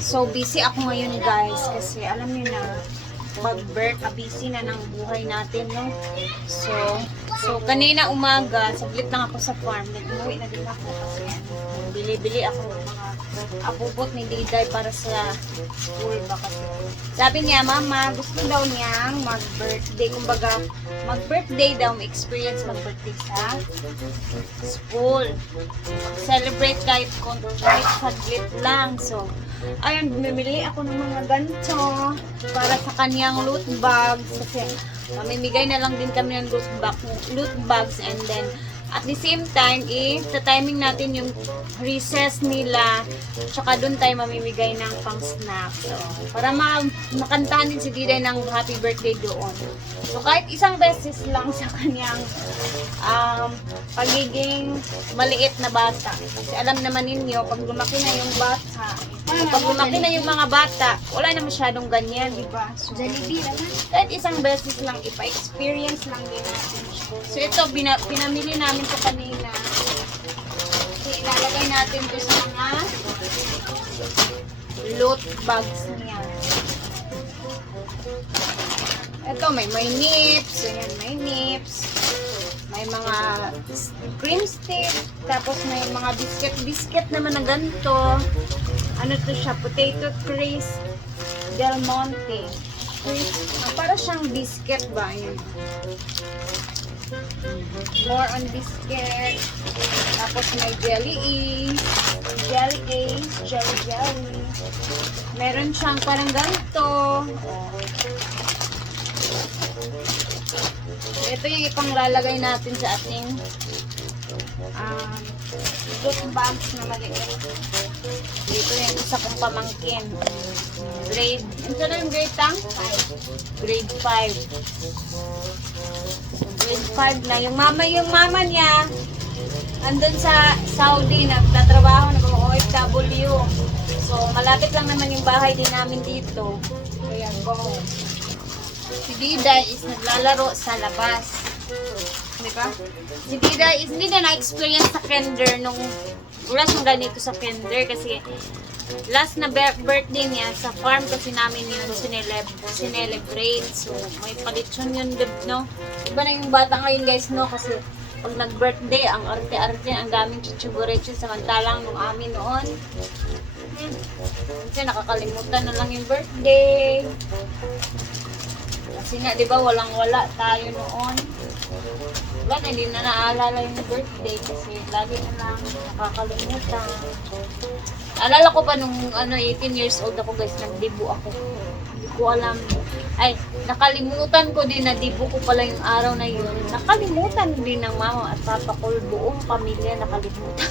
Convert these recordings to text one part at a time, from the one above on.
So, busy ako ngayon guys kasi alam niyo na, pag-birth, busy na ng buhay natin, no? So kanina umaga, saglit lang ako sa farm. Nag-uwi na din ako kasi bili-bili ako ng mga abubot ni Diday para sa school ba kasi. Sabi niya, mama, gusto daw niyang mag-birthday. Kumbaga, mag-birthday daw, may experience mag-birthday sa school. Celebrate kahit saglit lang. So, ayun, bumibili ako ng mga ganito para sa kanyang loot bags kasi mamimigay na lang din kami ng loot bags and then at the same time, sa timing natin yung recess nila, tsaka doon tayo mamimigay ng pang snack. So, para makantahan din si Diday ng happy birthday doon. So, kahit isang beses lang sa kanyang pagiging maliit na bata. Kasi alam naman ninyo, pag lumaki na yung bata, pag lumaki na yung mga bata, wala na masyadong ganyan, di ba? So, kahit isang beses lang, ipa-experience lang din natin. So, ito, pinamili namin ito kanina. So, ilalagay natin ito sa mga loot bags niya. Ito, may nips. Ayan, may nips. May mga cream stick. Tapos, may mga biscuit naman na ganito. Ano to siya? Potato crisp Del Monte. Para siyang biscuit ba? Ayan. More on biscuit. Tapos may jelly. Meron siyang parang ganito. Ito yung ipanglalagay natin sa ating loot bags na maliit. Dito yung isa kong pamangkin. Grade, ano na yung grade tang? Grade 5. So, grade 5 na. Yung mama niya, andun sa Saudi, nagtatrabaho, nag-OFW. So, malapit lang naman yung bahay din namin dito. Kaya, go. Si Diday is naglalaro sa labas. Diba? Si Diday is hindi na na-experience sa kinder nung wala siyang ganito sa kinder kasi last na birthday niya sa farm kasi namin yun sinelebrate. So, may palitson yun, no? Iba na yung bata ngayon guys, no? Kasi pag nag-birthday, ang arte-arte, ang daming chichiburecho samantalang nung amin noon. Kasi nakakalimutan na lang yung birthday. Kasi nga, di ba, walang-wala tayo noon. Wala, hindi na naaalala yung birthday kasi lagi na lang nakakalimutan. Alala ko pa nung 18 years old ako guys, nagdibo ako. Hindi ko alam. Ay, nakalimutan ko din na dibo ko pala yung araw na yun. Nakalimutan din ng mama at papa ko, buong pamilya nakalimutan.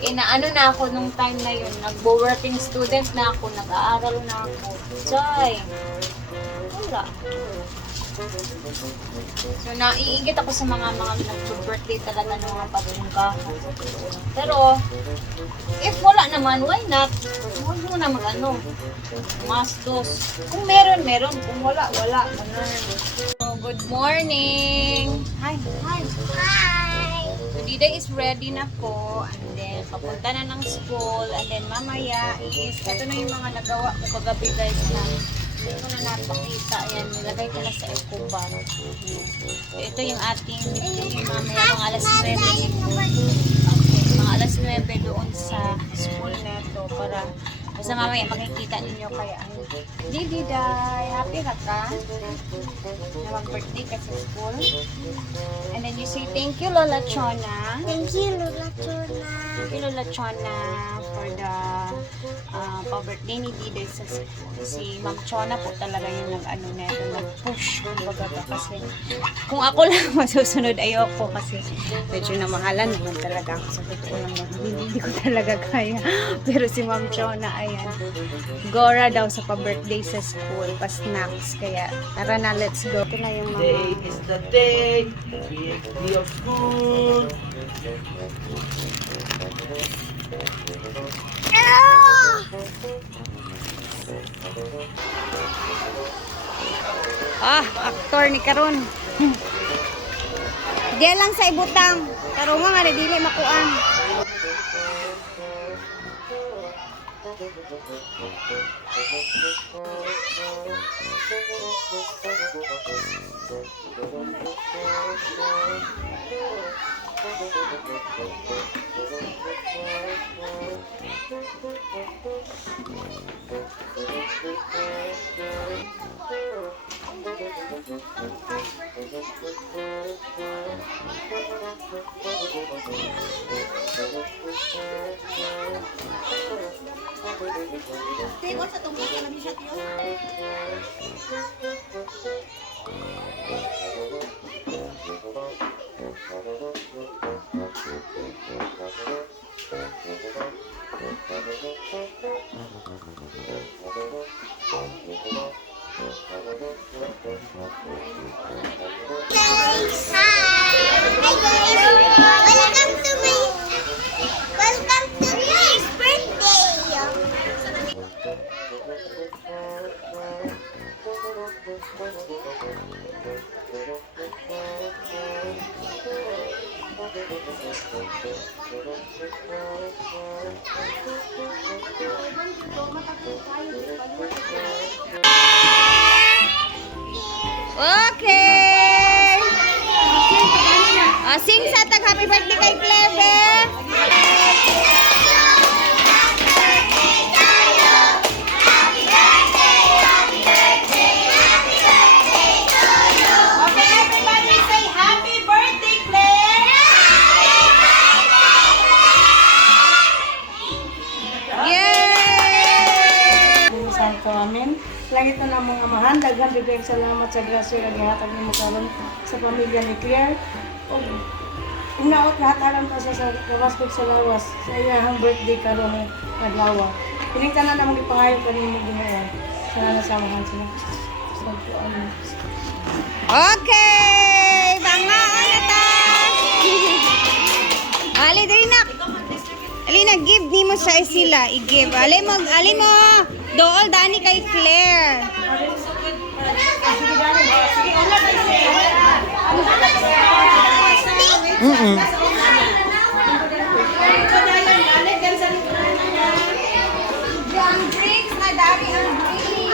Inaano na ako nung time na yun, nagbo-working student na ako, nag-aaral na ako. Chay! Wala. So, naiingit ako sa mga nag-birthday talaga ng mga patungkahan. Pero, if wala naman, why not? Huwag mo na mastos. Kung meron. Kung wala. So, good morning! Hi! So, Diday is ready na po. And then, papunta na ng school. And then, mamaya is, ito na yung mga nagawa ko kagabi guys na hindi ko na napakita. Ayan, nilagay ko na sa eco bag. So, ito yung ating, yung mamaya mga alas 9. Okay, mga alas 9 doon sa school neto para basta mamaya makikita ninyo kaya Diday, happy ka ka? Na mag-birthday ka sa school. And then you say, thank you Lola Chona. Thank you, Lola Chona. Thank you Lola Chona for the pa-birthday ni Diday sa school. Si Ma'am Chona po talaga yung nag-push. Kumbaga kasi kung ako lang masusunod ayoko kasi medyo namahalan naman talaga ako sa totoo lang. Hindi ko talaga kaya. Pero si Ma'am Chona, ayan, Gora daw sa pa-birthday sa school, pa-snacks. Kaya tara na, let's go. Ito na yung mga... Today is the day. Day of school. Aktor ni Karon. Diyan lang sa ibutang. Karunga nga dili makuan. Guys, hi guys, welcome to my birthday. Okay! Sing sa tag happy birthday kay Cleve! Okay, everybody say happy birthday, Claire! Yay! Sa ito amin. Langit na ng mga amahan, daghan bigay salamat sa grasya nga gihatag nimo karon sa pamilya ni Claire. Og unaot hataran pa sa gawas kog sa lawas sa iyang birthday karon adlaw. Kining tanan na mong ipangayo kanimo Ginoo. Sana nasamahan sila. Sa tuan. Okay! Bangaan na ta! Ali, dali na! Ali na, give ni mo sa sila. I-give. Ali mo, dool dani kay Claire. Ang drinks na dari ang drinks.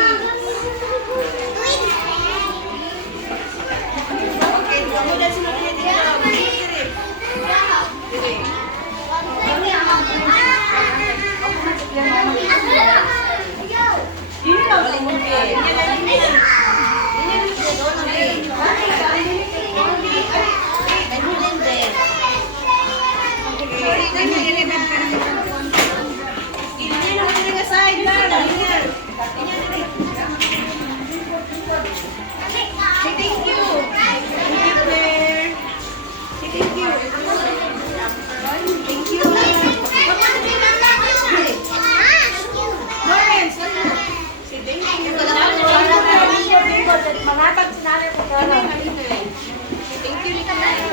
Manatag sinanay ko karon.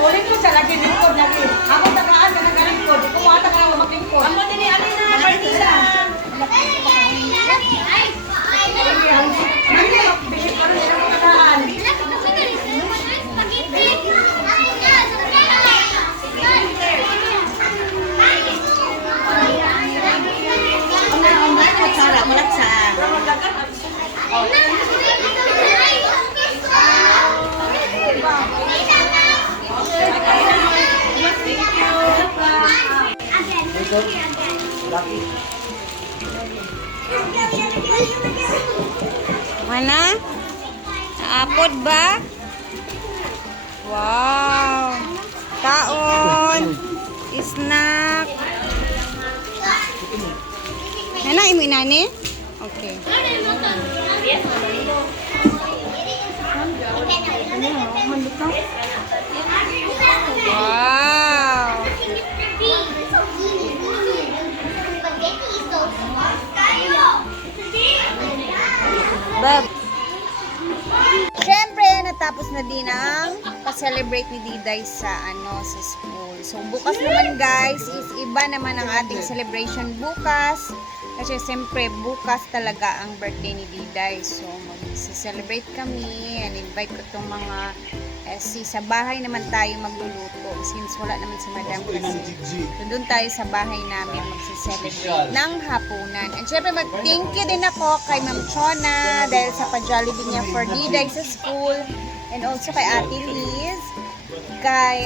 Ulit ko sa lagi lingkod lagi. Ako tagaan ka nagalingkod. Di ko wata ka na maglingkod. Amo dili ali na partida. Mana? Naapod ba? Wow! Kaon! Snack! Nana, imo inani? Okay. Wow! Bab. Siyempre, natapos na din ang pa-celebrate ni Diday sa sa school. So bukas naman guys, is iba naman ang ating celebration bukas. Kasi siyempre bukas talaga ang birthday ni Diday. So mag-celebrate kami and invite ko tong mga Kasi sa bahay naman tayo magluluto since wala naman si Madam kasi. So, doon tayo sa bahay namin magsiselebrate ng hapunan. And syempre mag-thank you din ako kay Ma'am Chona dahil sa pa-jollibee niya for D-Day sa school. And also kay Ate Liz, kay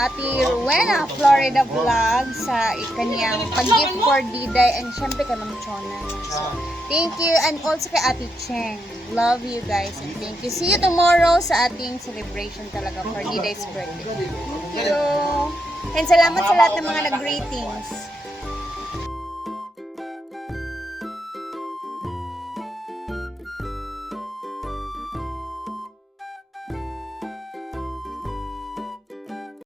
Ate Rowena Florida Vlog sa kanyang pag-gift for D-Day, and syempre kay Ma'am Chona. So, thank you, and also kay Ate Cheng. Love you guys and thank you. See you tomorrow sa ating celebration talaga for D-Day's birthday. Thank you. And salamat sa lahat ng mga nag-greetings.